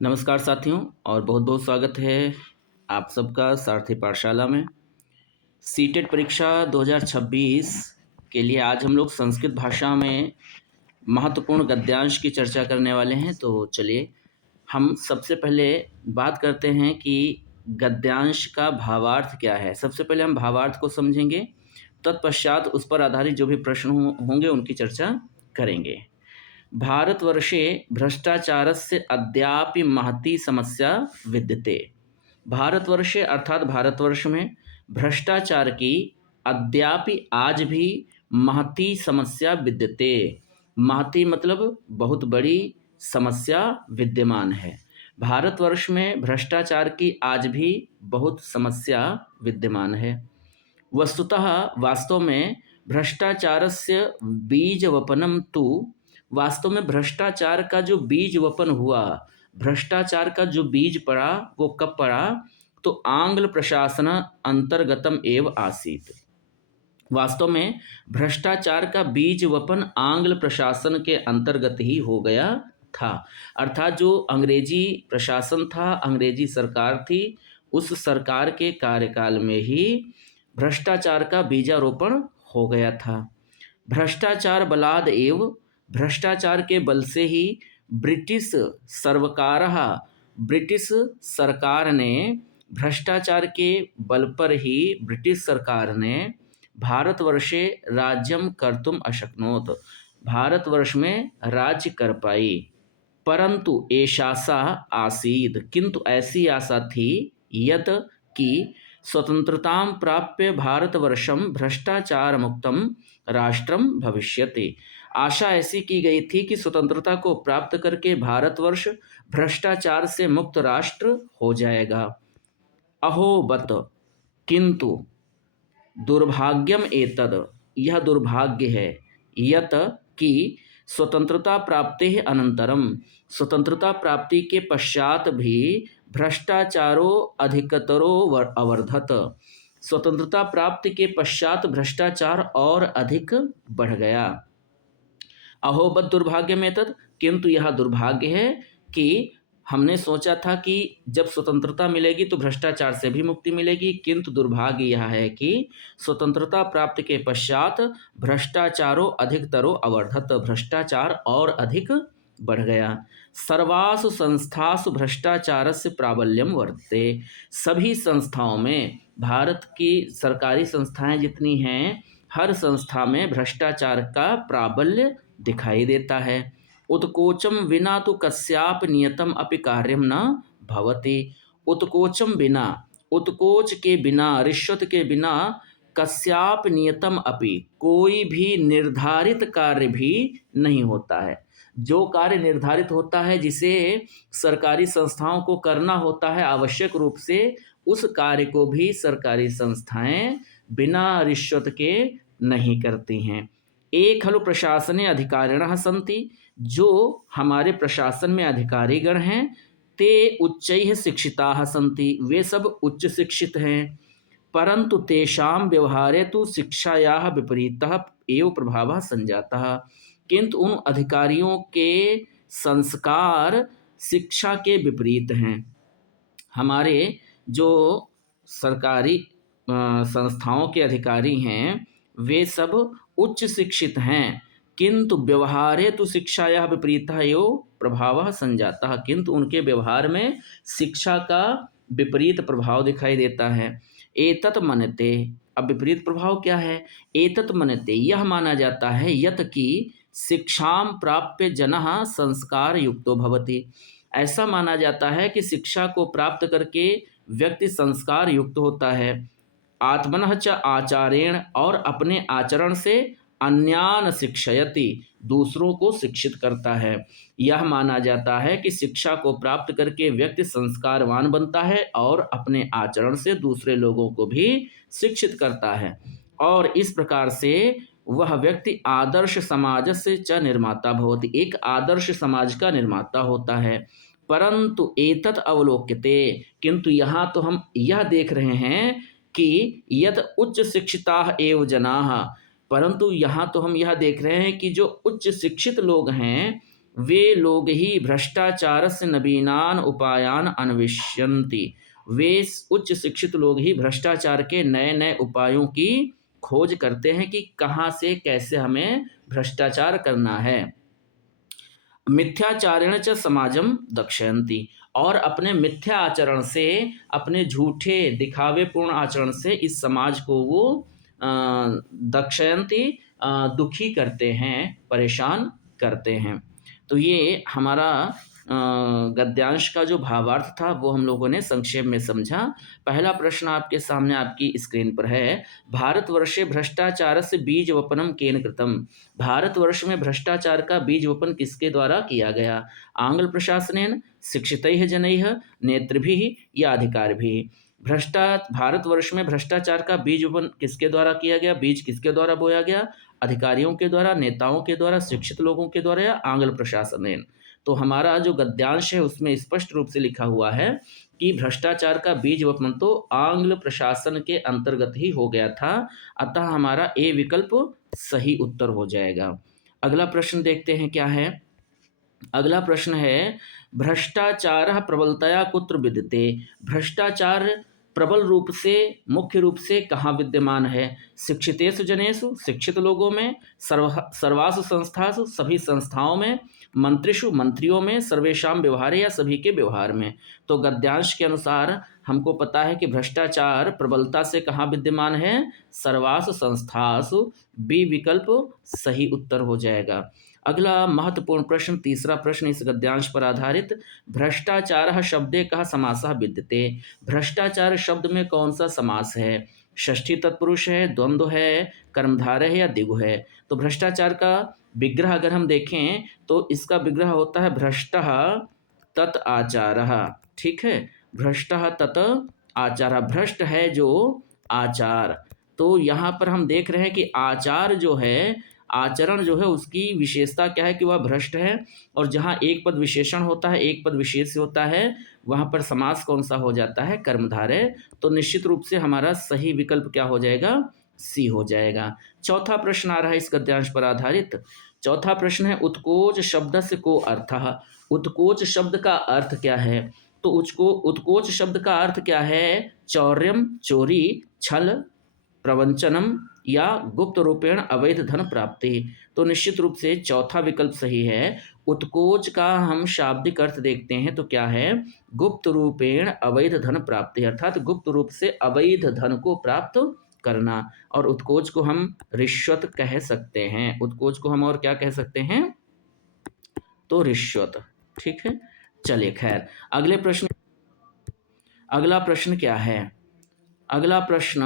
नमस्कार साथियों और बहुत बहुत स्वागत है आप सबका सारथी पाठशाला में। सीटेट परीक्षा 2026 के लिए आज हम लोग संस्कृत भाषा में महत्वपूर्ण गद्यांश की चर्चा करने वाले हैं। तो चलिए हम सबसे पहले बात करते हैं कि गद्यांश का भावार्थ क्या है। सबसे पहले हम भावार्थ को समझेंगे, तत्पश्चात उस पर आधारित जो भी प्रश्न होंगे उनकी चर्चा करेंगे। भारतवर्षे भ्रष्टाचारस्य अद्यापि महती समस्या विद्यते। भारतवर्षे अर्थात भारतवर्ष में भ्रष्टाचार की अद्यापि आज भी महती समस्या विद्यते। महती मतलब बहुत बड़ी समस्या विद्यमान है। भारतवर्ष में भ्रष्टाचार की आज भी बहुत समस्या विद्यमान है। वस्तुतः वास्तव में भ्रष्टाचारस्य बीजवपनं तु वास्तव में भ्रष्टाचार का जो बीज वपन हुआ, भ्रष्टाचार का जो बीज पड़ा वो कब पड़ा, तो आंग्ल प्रशासन अंतर्गतम एव आसीत। वास्तव में भ्रष्टाचार का बीज वपन आंग्ल प्रशासन के अंतर्गत ही हो गया था। अर्थात जो अंग्रेजी प्रशासन था, अंग्रेजी सरकार थी, उस सरकार के कार्यकाल में ही भ्रष्टाचार का बीजारोपण हो गया था। भ्रष्टाचार बलाद एव भ्रष्टाचार के बल से ही ब्रिटिश ब्रिटिश सरकार ने भ्रष्टाचार के बल पर ही ब्रिटिश सरकार ने भारतवर्षे राज्यम कर्तुम अशक्नोत, भारतवर्ष में राज्य कर पाई। परंतु एषासा आसीद, किंतु ऐसी आशा थी, यत कि स्वतंत्रतां प्राप्य भारतवर्षम भ्रष्टाचार मुक्तम राष्ट्रम भविष्यति। आशा ऐसी की गई थी कि स्वतंत्रता को प्राप्त करके भारतवर्ष भ्रष्टाचार से मुक्त राष्ट्र हो जाएगा। अहो बत, किंतु दुर्भाग्यम एतद, यह दुर्भाग्य है, यत कि स्वतंत्रता प्राप्ति अनंतरम, स्वतंत्रता प्राप्ति के पश्चात भी भ्रष्टाचारो अधिकतरो अवर्धत, स्वतंत्रता प्राप्ति के पश्चात भ्रष्टाचार और अधिक बढ़ गया। अहोबत दुर्भाग्य में तद, किंतु यह दुर्भाग्य है कि हमने सोचा था कि जब स्वतंत्रता मिलेगी तो भ्रष्टाचार से भी मुक्ति मिलेगी, किंतु दुर्भाग्य यह है कि स्वतंत्रता प्राप्ति के पश्चात भ्रष्टाचारो अधिकतरो अवर्धत, भ्रष्टाचार और अधिक बढ़ गया। सर्वासु संस्थासु भ्रष्टाचारस्य प्राबल्यम वर्तते, सभी संस्थाओं में, भारत की सरकारी संस्थाएं जितनी हैं, हर संस्था में भ्रष्टाचार का प्राबल्य दिखाई देता है। उत्कोचम विना तो कस्याप नियतम अपि कार्यम न भवति। उत्कोचम बिना, उत्कोच के बिना, रिश्वत के बिना, कस्याप नियतम अपि, कोई भी निर्धारित कार्य भी नहीं होता है। जो कार्य निर्धारित होता है, जिसे सरकारी संस्थाओं को करना होता है आवश्यक रूप से, उस कार्य को भी सरकारी संस्थाएं बिना रिश्वत के नहीं करती हैं। एक खलु प्रशासने अधिकारिणः सन्ति, जो हमारे प्रशासन में अधिकारीगण हैं, ते उच्चैः शिक्षिताः सन्ति, वे सब उच्च शिक्षित हैं। परंतु तेषां व्यवहारे तो शिक्षायाः विपरीतः एव प्रभावः संजातः, किंतु उन अधिकारियों के संस्कार शिक्षा के विपरीत हैं। हमारे जो सरकारी संस्थाओं के अधिकारी हैं वे सब उच्च शिक्षित हैं, किंतु व्यवहारे तो शिक्षायाः विपरीतः एव प्रभावः संजातः, किंतु उनके व्यवहार में शिक्षा का विपरीत प्रभाव दिखाई देता है। एतत् मन्यते, अब विपरीत प्रभाव क्या है? एतत् मन्यते, यह माना जाता है, यत कि शिक्षां प्राप्य जनः संस्कार युक्तो भवति, ऐसा माना जाता है कि शिक्षा को प्राप्त करके व्यक्ति संस्कार युक्त होता है। आत्मनः च आचारेण, और अपने आचरण से अन्यान शिक्षयति, दूसरों को शिक्षित करता है। यह माना जाता है कि शिक्षा को प्राप्त करके व्यक्ति संस्कारवान बनता है और अपने आचरण से दूसरे लोगों को भी शिक्षित करता है, और इस प्रकार से वह व्यक्ति आदर्श समाज से च निर्माता भवति, एक आदर्श समाज का निर्माता होता है। परंतु एतत् अवलोक्यते, किंतु यहाँ तो हम यह देख रहे हैं कि यत उच्च शिक्षिताः एव जनाः, परंतु यहाँ तो हम यह देख रहे हैं कि जो उच्च शिक्षित लोग हैं वे लोग ही भ्रष्टाचार से नवीनान उपायान अन्विष्यन्ति। वे उच्च शिक्षित लोग ही भ्रष्टाचार के नए नए उपायों की खोज करते हैं कि कहाँ से कैसे हमें भ्रष्टाचार करना है। मिथ्याचारेण च समाजम दक्षयन्ति, और अपने मिथ्या आचरण से, अपने झूठे दिखावेपूर्ण आचरण से इस समाज को वो दक्षयन्ति, दुखी करते हैं, परेशान करते हैं। तो ये हमारा गद्यांश का जो भावार्थ था वो हम लोगों ने संक्षेप में समझा। पहला प्रश्न आपके सामने आपकी स्क्रीन पर है, भारतवर्षे भ्रष्टाचारस्य बीज वपनम केन कृतम। भारतवर्ष में भ्रष्टाचार का बीज वपन किसके द्वारा किया गया? आंग्ल प्रशासनेन, शिक्षितैः जनैः, नेतृभिः या अधिकारिभिः। भारतवर्ष में भ्रष्टाचार का बीज वपन किसके द्वारा किया गया? बीज किसके द्वारा बोया गया? अधिकारियों के द्वारा, नेताओं के द्वारा, शिक्षित लोगों के द्वारा या आंग्ल प्रशासनेन। तो हमारा जो गद्यांश है उसमें स्पष्ट रूप से लिखा हुआ है कि भ्रष्टाचार का बीज वपन तो आंग्ल प्रशासन के अंतर्गत ही हो गया था, अतः हमारा ए विकल्प सही उत्तर हो जाएगा। अगला प्रश्न देखते हैं क्या है। अगला प्रश्न है, भ्रष्टाचार प्रबलतया कुत्र विद्यते। भ्रष्टाचार प्रबल रूप से, मुख्य रूप से कहाँ विद्यमान है? शिक्षितेषु जनेषु, शिक्षित लोगों में, सर्वासु संस्थासु, सभी संस्थाओं में, मंत्रिषु, मंत्रियों में, सर्वेषां व्यवहारे, या सभी के व्यवहार में। तो गद्यांश के अनुसार हमको पता है कि भ्रष्टाचार प्रबलता से कहाँ विद्यमान है? सर्वासु संस्थासु। बी विकल्प सही उत्तर हो जाएगा। अगला महत्वपूर्ण प्रश्न, तीसरा प्रश्न इस गद्यांश पर आधारित, भ्रष्टाचार शब्दे कः समासः विद्यते। भ्रष्टाचार शब्द में कौन सा समास है? षष्ठी तत्पुरुष है, द्वंद्व है, कर्मधारय है या द्विगु है? तो भ्रष्टाचार का विग्रह अगर हम देखें तो इसका विग्रह होता है भ्रष्टः तत् आचारः। ठीक है, भ्रष्टः तत् आचारः, भ्रष्ट है जो आचार। तो यहाँ पर हम देख रहे हैं कि आचार जो है, आचरण जो है, उसकी विशेषता क्या है कि वह भ्रष्ट है। और जहाँ एक पद विशेषण होता है, एक पद विशेष होता है, वहाँ पर समास कौन सा हो जाता है? कर्मधारय। तो निश्चित रूप से हमारा सही विकल्प क्या हो जाएगा? सी हो जाएगा। चौथा प्रश्न आ रहा है इस गद्यांश पर आधारित। चौथा प्रश्न है, उत्कोच शब्द से को अर्थः। उत्कोच शब्द का अर्थ क्या है? तो उत्कोच शब्द का अर्थ क्या है? चौर्यम, चोरी, छल, प्रवंचनम या गुप्त रूपेण अवैध धन प्राप्ति। तो निश्चित रूप से चौथा विकल्प सही है। उत्कोच का हम शाब्दिक अर्थ देखते हैं तो क्या है? गुप्त रूपेण अवैध धन प्राप्ति, अर्थात गुप्त रूप से अवैध धन को प्राप्त करना। और उत्कोच को हम रिश्वत कह सकते हैं। उत्कोच को हम और क्या कह सकते हैं? तो रिश्वत। ठीक है, चलिए खैर, अगला प्रश्न क्या है? अगला प्रश्न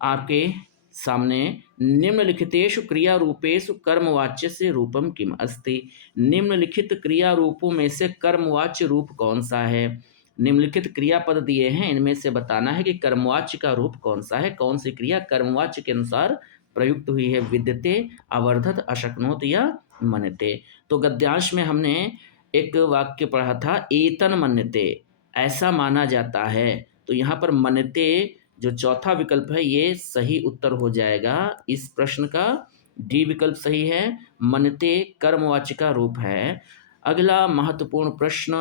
आपके सामने, निम्नलिखितेषु क्रियारूपेषु कर्मवाच्यस्य रूपम किम अस्ति। निम्नलिखित क्रिया रूपों में से कर्मवाच्य रूप कौन सा है? निम्नलिखित क्रियापद दिए हैं, इनमें से बताना है कि कर्मवाच्य का रूप कौन सा है, कौन सी क्रिया कर्मवाच्य के अनुसार प्रयुक्त हुई है? विद्यते, अवर्धत, अशक्नोत या मन्यते। तो गद्यांश में हमने एक वाक्य पढ़ा था, एतन मन्यते, ऐसा माना जाता है। तो यहाँ पर मन्यते जो चौथा विकल्प है ये सही उत्तर हो जाएगा इस प्रश्न का। डी विकल्प सही है, मन्यते कर्मवाच्य का रूप है। अगला महत्वपूर्ण प्रश्न,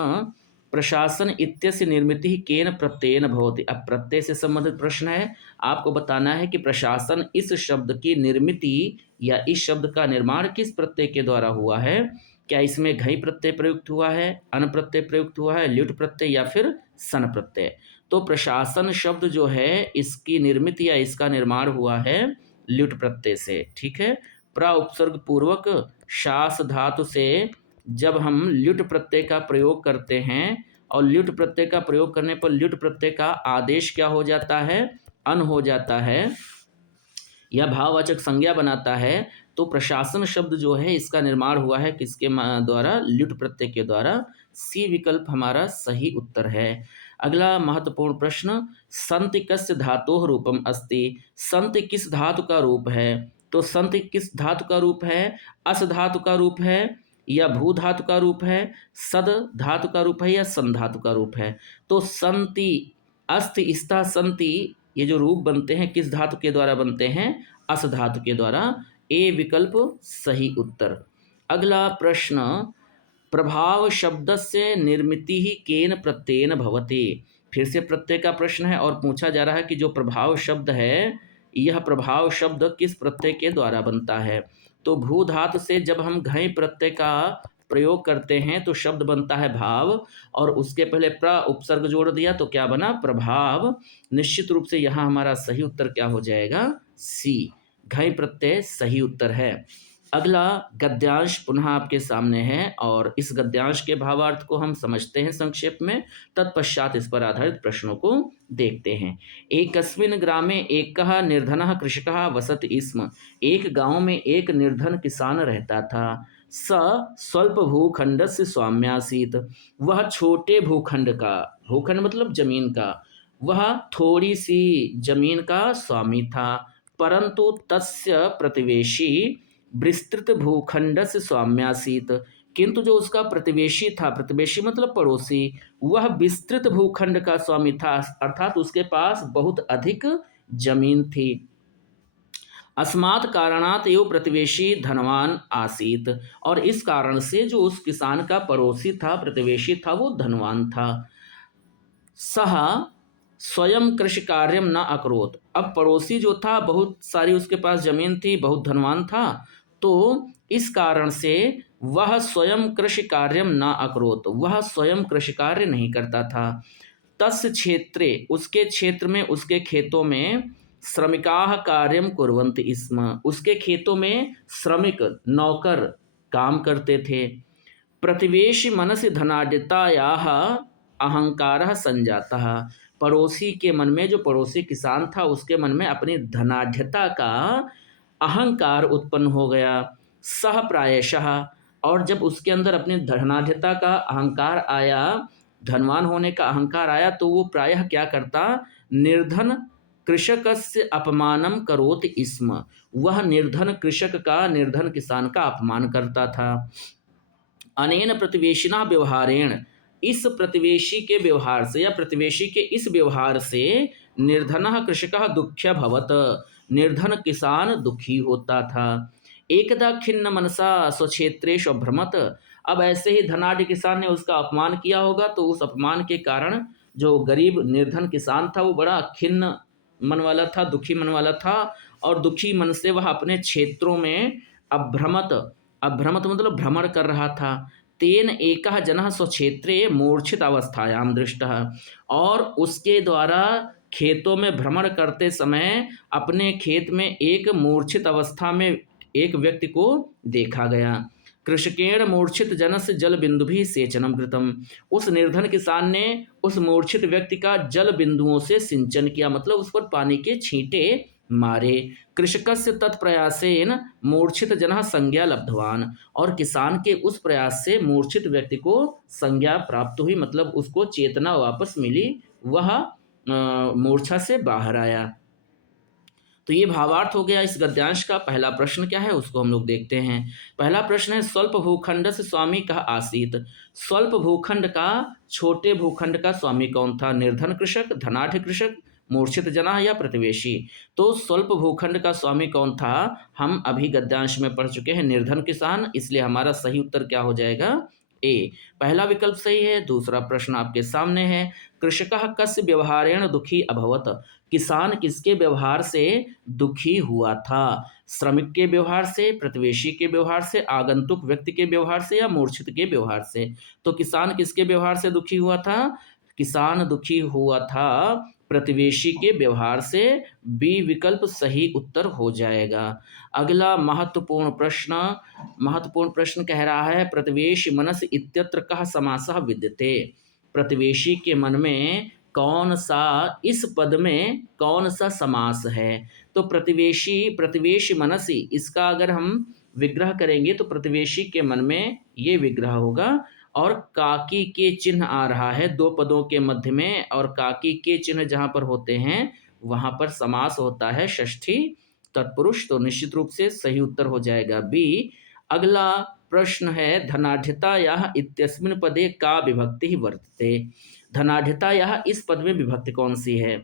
प्रशासन इत्यस्य निर्मिति केन प्रत्ययेन भवति। अब प्रत्यय से संबंधित प्रश्न है। आपको बताना है कि प्रशासन इस शब्द की निर्मिति या इस शब्द का निर्माण किस प्रत्यय के द्वारा हुआ है? क्या इसमें घई प्रत्यय प्रयुक्त हुआ है, अन प्रत्यय प्रयुक्त हुआ है, ल्युट प्रत्यय या फिर सन प्रत्यय? तो प्रशासन शब्द जो है इसकी निर्मित या इसका निर्माण हुआ है ल्युट प्रत्यय से। ठीक है, प्र उपसर्ग पूर्वक शास धातु से जब हम ल्युट प्रत्यय का प्रयोग करते हैं और ल्युट प्रत्यय का प्रयोग करने पर ल्युट प्रत्यय का आदेश क्या हो जाता है? अन हो जाता है या भाववाचक संज्ञा बनाता है। तो प्रशासन शब्द जो है इसका निर्माण हुआ है किसके द्वारा? ल्युट प्रत्यय के द्वारा। सी विकल्प हमारा सही उत्तर है। अगला महत्वपूर्ण प्रश्न, संति कस्य धातोः रूपम अस्ति। संति किस धातु का रूप है? तो संति किस धातु का रूप है? अस धातु का रूप है या भू धातु का रूप है, सद धातु का रूप है या सन धातु का रूप है? तो संति, अस्ति, स्था, संति, ये जो रूप बनते हैं किस धातु के द्वारा बनते हैं? अस धातु के द्वारा। ए विकल्प सही उत्तर। अगला प्रश्न, प्रभाव शब्दस्य निर्मितिः केन प्रत्ययेन भवति। फिर से प्रत्यय का प्रश्न है और पूछा जा रहा है कि जो प्रभाव शब्द है, यह प्रभाव शब्द किस प्रत्यय के द्वारा बनता है। तो भू धातु से जब हम घय प्रत्यय का प्रयोग करते हैं तो शब्द बनता है भाव, और उसके पहले प्र उपसर्ग जोड़ दिया तो क्या बना, प्रभाव। निश्चित रूप से यहाँ हमारा सही उत्तर क्या हो जाएगा, सी, घय प्रत्यय सही उत्तर है। अगला गद्यांश पुनः आपके सामने है और इस गद्यांश के भावार्थ को हम समझते हैं संक्षेप में, तत्पश्चात इस पर आधारित प्रश्नों को देखते हैं। एकस्मिन् ग्रामे एकः निर्धनः कृषकः वसति स्म। एक गांव में एक निर्धन किसान रहता था। स स्वल्प भूखंडस्य स्वाम्यासीत। वह छोटे भूखंड का, भूखंड मतलब जमीन का, वह थोड़ी सी जमीन का स्वामी था। परंतु तस्य प्रतिवेशी विस्तृत भूखंडस्य स्वाम्यासीत। किंतु जो उसका प्रतिवेशी था, प्रतिवेशी मतलब पड़ोसी, वह विस्तृत भूखंड का स्वामी था, अर्थात उसके पास बहुत अधिक जमीन थी। अस्मात् कारणात् एव प्रतिवेशी धनवान आसीत। और इस कारण से जो उस किसान का पड़ोसी था, प्रतिवेशी था, वो धनवान था। सह स्वयं कृषि कार्यम न अकरोत। अब पड़ोसी जो था, बहुत सारी उसके पास जमीन थी, बहुत धनवान था, तो इस कारण से वह स्वयं कृषि कार्यम न अकरोत, वह स्वयं कृषि कार्य नहीं करता था। तस् क्षेत्रे, उसके क्षेत्र में, उसके खेतों में श्रमिकाः कार्यम कुर्वन्ति स्म। उसके खेतों में श्रमिक, नौकर काम करते थे। प्रतिवेशी मनसि धनाढ्यतायाः अहंकारः संजातः। पड़ोसी के मन में, जो पड़ोसी किसान था उसके मन में अपनी धनाढ्यता का अहंकार उत्पन्न हो गया। सह प्रायशः, और जब उसके अंदर अपनी धनाढ्यता का अहंकार आया, धनवान होने का अहंकार आया, तो वो प्रायः क्या करता, निर्धन कृषकस्य अपमानम करोति स्म। वह निर्धन कृषक का, निर्धन किसान का अपमान करता था। अनेन प्रतिवेशिना व्यवहारेण, इस प्रतिवेशी के व्यवहार से या प्रतिवेशी के इस व्यवहार से निर्धनः कृषकः दुःख्य भवत, निर्धन किसान दुखी होता था। एकदा खिन्न मनसा स्वक्षेत्रेषु अभ्रमत। अब ऐसे ही धनाढ्य किसान ने उसका अपमान किया होगा, तो उस अपमान के कारण जो गरीब निर्धन किसान था वो बड़ा खिन्न मन वाला था, दुखी मन वाला था, और दुखी मन से वह अपने क्षेत्रों में अभ्रमत, अभ्रमत मतलब भ्रमण कर रहा था। तेन एकः जनः स्वक्षेत्रे मूर्छित अवस्थायां दृष्टः। और उसके द्वारा खेतों में भ्रमण करते समय अपने खेत में एक मूर्छित अवस्था में एक व्यक्ति को देखा गया। कृषकेण मूर्छित जनस्य जल बिंदु भी सेचनम कृतम। उस निर्धन किसान ने उस मूर्छित व्यक्ति का जल बिंदुओं से सिंचन किया, मतलब उस पर पानी के छींटे मारे। कृषकस्य तत्प्रयासेन मूर्छित जनः संज्ञा लब्धवान। और किसान के उस प्रयास से मूर्छित व्यक्ति को संज्ञा प्राप्त हुई, मतलब उसको चेतना वापस मिली, वह मूर्छा से बाहर आया। तो ये भावार्थ हो गया इस गद्यांश का। पहला प्रश्न क्या है उसको हम लोग देखते हैं। पहला प्रश्न है, स्वल्प भूखंड से स्वामी कह आसीत। स्वल्प भूखंड का, छोटे भूखंड का स्वामी कौन था, निर्धन कृषक, धनाढ्य कृषक, मूर्छित जना या प्रतिवेशी। तो स्वल्प भूखंड का स्वामी कौन था, हम अभी गद्यांश में पढ़ चुके हैं, निर्धन किसान, इसलिए हमारा सही उत्तर क्या हो जाएगा, ए, पहला विकल्प सही है। दूसरा प्रश्न आपके सामने है, कृषकः कस्य व्यवहारेण दुखी अभवत। किसान किसके व्यवहार से दुखी हुआ था, श्रमिक के व्यवहार से, प्रतिवेशी के व्यवहार से, आगंतुक व्यक्ति के व्यवहार से, या मूर्छित के व्यवहार से। तो किसान किसके व्यवहार से दुखी हुआ था, किसान दुखी हुआ था प्रतिवेशी के व्यवहार से। बी विकल्प सही उत्तर हो जाएगा। अगला महत्वपूर्ण प्रश्न, महत्वपूर्ण प्रश्न कह रहा है, प्रतिवेश मनस इत्यत्र कः समासः विद्यते। प्रतिवेशी के मन में कौन सा, इस पद में कौन सा समास है। तो प्रतिवेशी, प्रतिवेश मनसी, इसका अगर हम विग्रह करेंगे तो प्रतिवेशी के मन में ये विग्रह होगा, और काकी के चिन्ह आ रहा है दो पदों के मध्य में, और काकी के चिन्ह जहाँ पर होते हैं वहाँ पर समास होता है षष्ठी तत्पुरुष। तो निश्चित रूप से सही उत्तर हो जाएगा बी। अगला प्रश्न है, धनाढ्यता यह इत्यस्मिन् पदे का विभक्ति वर्तते। धनाढ्यता यह, इस पद में विभक्ति कौन सी है।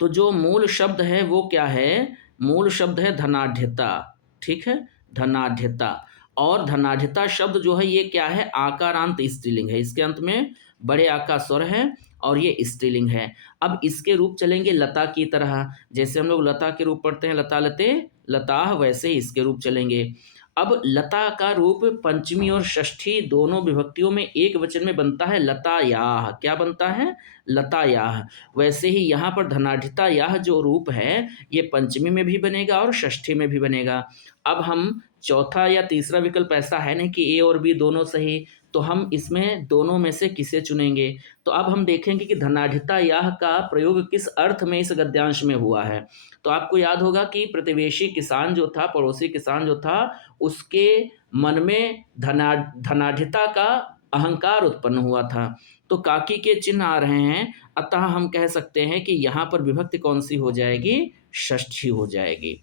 तो जो मूल शब्द है वो क्या है, मूल शब्द है धनाढ्यता, ठीक है, धनाढ्यता। और धनाढ्यता शब्द जो है ये क्या है, आकारांत स्त्रीलिंग है, इसके अंत में बड़े आ का स्वर है और ये स्त्रीलिंग है। अब इसके रूप चलेंगे लता की तरह, जैसे हम लोग लता के रूप पढ़ते हैं लता लते लताह, वैसे ही इसके रूप चलेंगे। अब लता का रूप पंचमी और षष्ठी दोनों विभक्तियों में एक वचन में बनता है लतायाह। क्या बनता है, लतायाह। वैसे ही यहाँ पर धनाढ्यता याह जो रूप है ये पंचमी में भी बनेगा और षष्ठी में भी बनेगा। अब हम चौथा या तीसरा विकल्प ऐसा है नहीं कि ए और बी दोनों सही, तो हम इसमें दोनों में से किसे चुनेंगे। तो अब हम देखेंगे कि धनाढ्यता याह का प्रयोग किस अर्थ में इस गद्यांश में हुआ है। तो आपको याद होगा कि प्रतिवेशी किसान जो था, पड़ोसी किसान जो था, उसके मन में धनाढ्यता का अहंकार उत्पन्न हुआ था। तो काकी के चिन्ह आ रहे हैं, अतः हम कह सकते हैं कि यहाँ पर विभक्ति कौन सी हो जाएगी, षष्ठी हो जाएगी।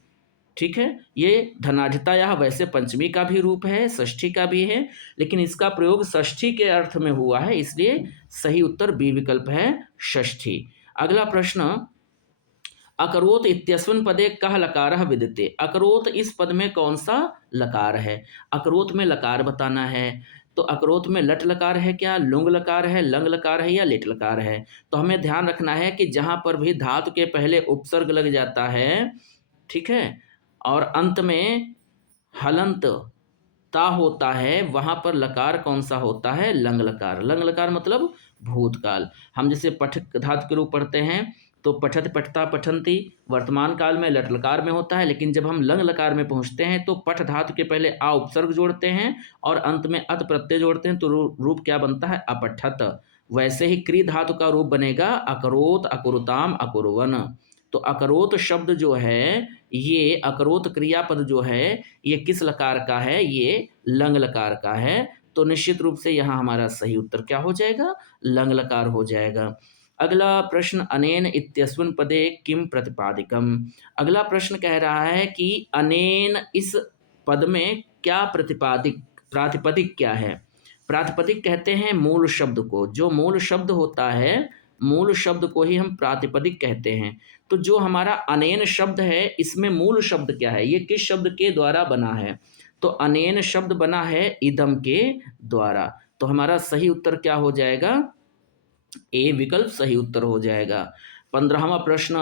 ठीक है, ये धनाढ्यता यह वैसे पंचमी का भी रूप है, षष्ठी का भी है, लेकिन इसका प्रयोग षष्ठी के अर्थ में हुआ है, इसलिए सही उत्तर बी विकल्प है, षष्ठी। अगला प्रश्न, अकरोत इत्यस्मिन् पदे कः लकारः विद्यते। अकरोत इस पद में कौन सा लकार है। अकरोत में लकार बताना है। तो अकरोत में लट लकार है क्या, लुंग लकार है, लंग लकार है या लिट लकार है। तो हमें ध्यान रखना है कि जहाँ पर भी धातु के पहले उपसर्ग लग जाता है, ठीक है, और अंत में हलंत ता होता है, वहाँ पर लकार कौन सा होता है, लंग लकार। लंग लकार मतलब भूतकाल। हम जैसे पठ धातु के रूप पढ़ते हैं तो पठत पठता पठंती वर्तमान काल में लट लकार में होता है, लेकिन जब हम लंग लकार में पहुंचते हैं तो पठ धातु के पहले आ उपसर्ग जोड़ते हैं और अंत में अत प्रत्यय जोड़ते हैं, तो रूप क्या बनता है, अपठत। वैसे ही क्री धातु का रूप बनेगा अकरोत अकुरुताम अकुरवन। तो अकरोत शब्द जो है, ये अकरोत क्रियापद जो है ये किस लकार का है, ये लंग लकार का है। तो निश्चित रूप से यहाँ हमारा सही उत्तर क्या हो जाएगा, लंग लकार हो जाएगा। अगला प्रश्न, अनेन इत्यस्मिन् पदे किम प्रतिपादिकम। अगला प्रश्न कह रहा है कि अनेन इस पद में क्या प्रातिपदिक क्या है। प्रातिपदिक कहते हैं मूल शब्द को, जो मूल शब्द होता है मूल शब्द को ही हम प्रातिपदिक कहते हैं। तो जो हमारा अनेन शब्द है इसमें मूल शब्द क्या है, ये किस शब्द के द्वारा बना है। तो अनेन शब्द बना है इदम के द्वारा। तो हमारा सही उत्तर क्या हो जाएगा, ए विकल्प सही उत्तर हो जाएगा। 15वां प्रश्न,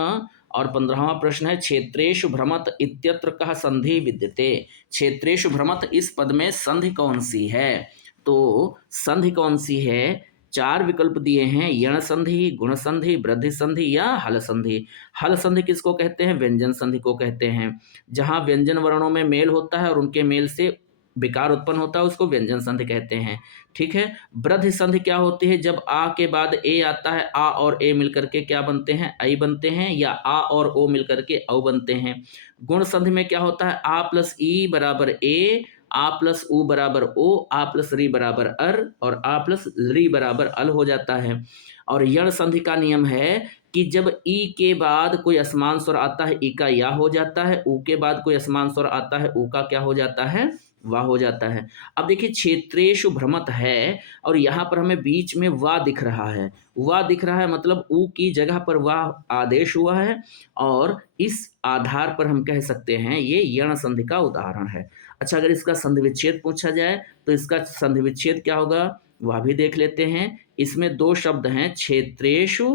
और 15वां प्रश्न है, क्षेत्रेषु भ्रमत इत्यत्र कः संधि विद्यते। क्षेत्रेषु भ्रमत इस पद में संधि कौन सी है। तो संधि कौन सी है, 4 विकल्प दिए हैं, यण संधि, गुण संधि, वृद्धि संधि या हल संधि। हल संधि किसको कहते हैं, व्यंजन संधि को कहते हैं। जहाँ व्यंजन वर्णों में मेल होता है और उनके मेल से विकार उत्पन्न होता है उसको व्यंजन संधि कहते हैं। ठीक है, वृद्धि संधि क्या होती है, जब आ के बाद ए आता है, आ और ए मिलकर के क्या बनते हैं, ऐ बनते हैं, या आ और ओ मिलकर के औ बनते हैं। गुण संधि में क्या होता है, आ प्लस ई बराबर ए, आ प्लस उ बराबर ओ, आ प्लस री बराबर अर, और आ प्लस री बराबर अल हो जाता है। और यण संधि का नियम है कि जब ई के बाद कोई असमान स्वर आता है, ई का या हो जाता है, ऊ के बाद कोई असमान स्वर आता है, ऊ का क्या हो जाता है, वाह हो जाता है। अब देखिए क्षेत्रेषु भ्रमत है और यहाँ पर हमें बीच में वाह दिख रहा है, वाह दिख रहा है मतलब ऊ की जगह पर वाह आदेश हुआ है, और इस आधार पर हम कह सकते हैं ये यण संधि का उदाहरण है। अच्छा, अगर इसका संधि विच्छेद पूछा जाए तो इसका संधि विच्छेद क्या होगा, वह भी देख लेते हैं। इसमें 2 शब्द हैं, क्षेत्रेषु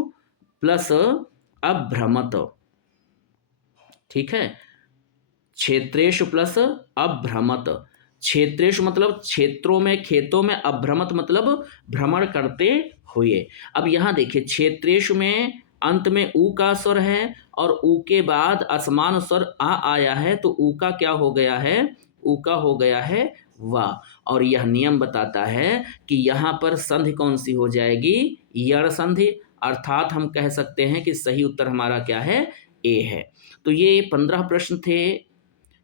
प्लस अभ्रमत। ठीक है, क्षेत्रेषु प्लस अभ्रमत। क्षेत्रेषु मतलब क्षेत्रों में, खेतों में, अभ्रमत मतलब भ्रमण करते हुए। अब यहाँ देखिए क्षेत्रेषु में अंत में ऊ का स्वर है और ऊ के बाद असमान स्वर आ आया है, तो ऊ का क्या हो गया है, ऊ का हो गया है वाह। और यह नियम बताता है कि यहाँ पर संधि कौन सी हो जाएगी, यण संधि। अर्थात हम कह सकते हैं कि सही उत्तर हमारा क्या है, ए है। तो ये 15 प्रश्न थे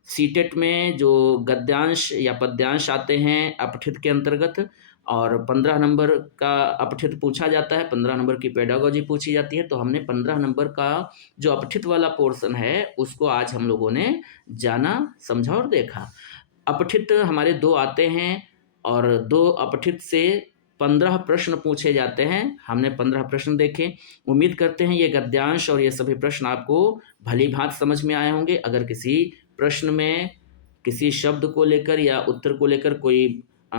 सीटेट में जो गद्यांश या पद्यांश आते हैं अपठित के अंतर्गत, और 15 नंबर का अपठित पूछा जाता है, 15 नंबर की पेडागोजी पूछी जाती है। तो हमने 15 नंबर का जो अपठित वाला पोर्शन है उसको आज हम लोगों ने जाना, समझा और देखा। अपठित हमारे 2 आते हैं और 2 अपठित से 15 प्रश्न पूछे जाते हैं। हमने 15 प्रश्न देखे। उम्मीद करते हैं ये गद्यांश और ये सभी प्रश्न आपको भली भांति समझ में आए होंगे। अगर किसी प्रश्न में किसी शब्द को लेकर या उत्तर को लेकर कोई अ,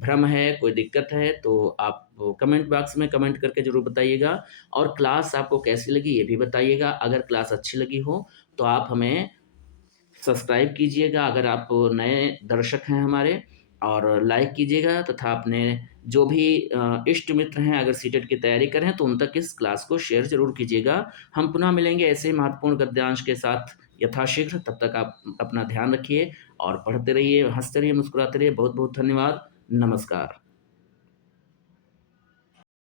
भ्रम है, कोई दिक्कत है, तो आप कमेंट बॉक्स में कमेंट करके ज़रूर बताइएगा। और क्लास आपको कैसी लगी ये भी बताइएगा। अगर क्लास अच्छी लगी हो तो आप हमें सब्सक्राइब कीजिएगा अगर आप नए दर्शक हैं हमारे, और लाइक कीजिएगा तथा अपने जो भी इष्ट मित्र हैं अगर सीटेट की तैयारी कर रहे हैं तो उन तक इस क्लास को शेयर ज़रूर कीजिएगा। हम पुनः मिलेंगे ऐसे ही महत्वपूर्ण गद्यांश के साथ यथाशीघ्र। तब तक आप अपना ध्यान रखिए और पढ़ते रहिए, हँसते रहिए, मुस्कुराते रहिए। बहुत-बहुत धन्यवाद। नमस्कार।